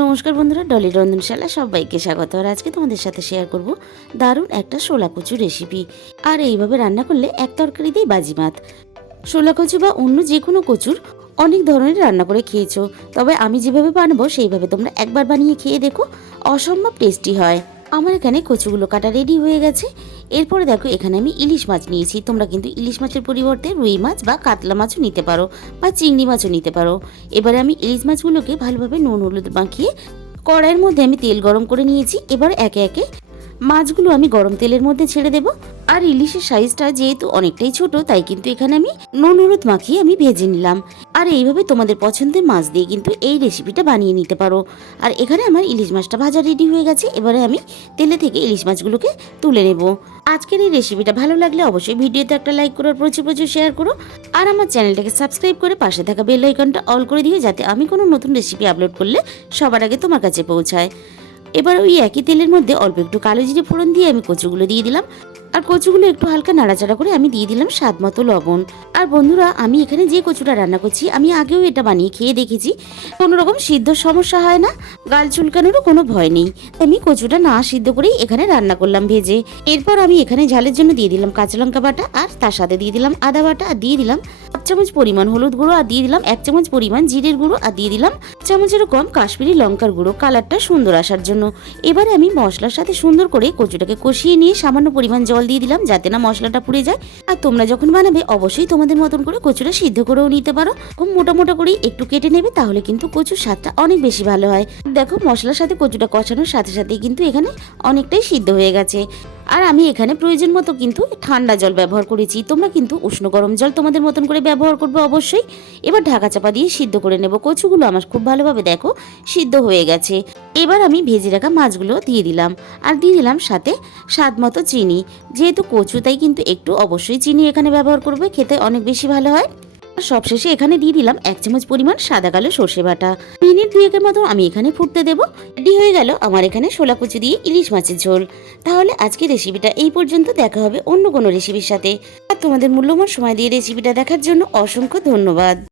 নমস্কার বন্ধুরা, ডলি রন্ধনশালা সবাইকে স্বাগত। আর আজকে তোমাদের সাথে শেয়ার করব দারুণ একটা শোলা কচু রেসিপি আর এইভাবে রান্না করলে এক তরকারি দিয়ে বাজি মাত। শোলা কচু বা অন্য যে কোনো কচুর অনেক ধরনের রান্না করে খেয়েছো। তবে আমি যেভাবে বানাবো, সেইভাবে তোমরা একবার বানিয়ে খেয়ে দেখো, অসম্ভব টেস্টি হয়। আমার এখানে কচুগুলো কাটা রেডি হয়ে গেছে। এরপরে দেখো, এখানে আমি ইলিশ মাছ নিয়েছি। তোমরা কিন্তু ইলিশ মাছের পরিবর্তে রুই মাছ বা কাতলা মাছও নিতে পারো বা চিংড়ি মাছও নিতে পারো। এবারে আমি ইলিশ মাছগুলোকে ভালোভাবে নুন, হলুদ মাখিয়ে কড়াইয়ের মধ্যে আমি তেল গরম করে নিয়েছি। এবার একে একে মাছগুলো আমি গরম তেলের মধ্যে ছেড়ে দেব। আর ইলিশের সাইজটা যেহেতু অনেকটাই ছোট, তাই কিন্তু এখানে আমি নুন হলুদ মাখিয়ে আমি ভেজে নিলাম। আর এইভাবে তোমাদের পছন্দের মাছ দিয়ে কিন্তু এই রেসিপিটা বানিয়ে নিতে পারো। আর এখানে আমার ইলিশ মাছটা ভাজা রেডি হয়ে গেছে, এবারে আমি তেলে থেকে ইলিশ মাছগুলোকে তুলে নেব। আজকের এই রেসিপিটা ভালো লাগলে অবশ্যই ভিডিওতে একটা লাইক করো প্রচুর প্রচুর শেয়ার করো। আর আমার চ্যানেলটাকে সাবস্ক্রাইব করে পাশে থাকা বেল আইকনটা অল করে দিও, যাতে আমি কোনো নতুন রেসিপি আপলোড করলে সবার আগে তোমার কাছে পৌঁছায়। এবার ওই একই তেলের মধ্যে অল্প একটু কালো জিরে ফোড়ন দিয়ে আমি কচুগুলো দিয়ে দিলাম। আর কচুগুলো একটু হালকা নাড়াচাড়া করে আমি দিয়ে দিলাম স্বাদ মতো লবণ। আর বন্ধুরা, আমি এখানে যে কচুটা রান্না করছি, আমি আগেও এটা বানিয়ে খেয়ে দেখেছি। কোনো রকম সিদ্ধ সমস্যা হয় না, গাল চুলকানোরও কোনো ভয় নেই। আমি কচুটা না সিদ্ধ করেই এখানে রান্না করলাম ভেজে। এরপর আমি এখানে ঝালের জন্য দিয়ে দিলাম কাঁচা লঙ্কা বাটা আর তার সাথে দিয়ে দিলাম আদা বাটা আর দিয়ে দিলাম এক চামচ পরিমাণ হলুদ গুঁড়ো আর দিয়ে দিলাম এক চামচ পরিমাণ জিরের গুঁড়ো আর দিয়ে দিলাম চামচেরও কম কাশ্মীরি লঙ্কার গুঁড়ো। কালারটা সুন্দর আসার জন্য এবারে আমি মশলার সাথে সুন্দর করে কচুটাকে কষিয়ে নিয়ে সামান্য পরিমাণ জল দিয়ে দিলাম যাতে না মশলাটা পুড়ে যায়। আর তোমরা যখন বানাবে, অবশ্যই তোমাদের মতন করে কচুটা সিদ্ধ করেও নিতে পারো। খুব মোটা মোটা করেই একটু কেটে নেবে, তাহলে কিন্তু কচুর স্বাদটা অনেক বেশি ভালো হয়। দেখো, মশলার সাথে কচুটা কষানোর সাথে সাথেই কিন্তু এখানে অনেকটাই সিদ্ধ হয়ে গেছে। আর আমি এখানে প্রয়োজন মতো কিন্তু ঠান্ডা জল ব্যবহার করেছি। তোমরা কিন্তু উষ্ণ গরম জল তোমাদের মতন করে ব্যবহার করবে অবশ্যই। এবার ঢাকা চাপা দিয়ে সিদ্ধ করে নেব। কচুগুলো আমার খুব ভালোভাবে দেখো, সিদ্ধ হয়ে গেছে। এবার আমি ভেজে রাখা মাছগুলো দিয়ে দিলাম। আর দিয়ে দিলাম সাথে স্বাদ মতো চিনি। যেহেতু কচু, তাই কিন্তু একটু অবশ্যই চিনি এখানে ব্যবহার করবে। খেতে অনেক বেশি ভালো হয়। সবশেষে এখানে দিয়ে দিলাম এক চামচ পরিমাণ সাদা কালো সর্ষে বাটা। মিনিট দুয়েকের মতো আমি এখানে ফুটতে দেবো। রেডি হয়ে গেল আমার এখানে শোলা কুচি দিয়ে ইলিশ মাছের ঝোল। তাহলে আজকে রেসিপিটা এই পর্যন্ত। দেখা হবে অন্য কোনো রেসিপির সাথে। আর তোমাদের মূল্যবান সময় দিয়ে রেসিপিটা দেখার জন্য অসংখ্য ধন্যবাদ।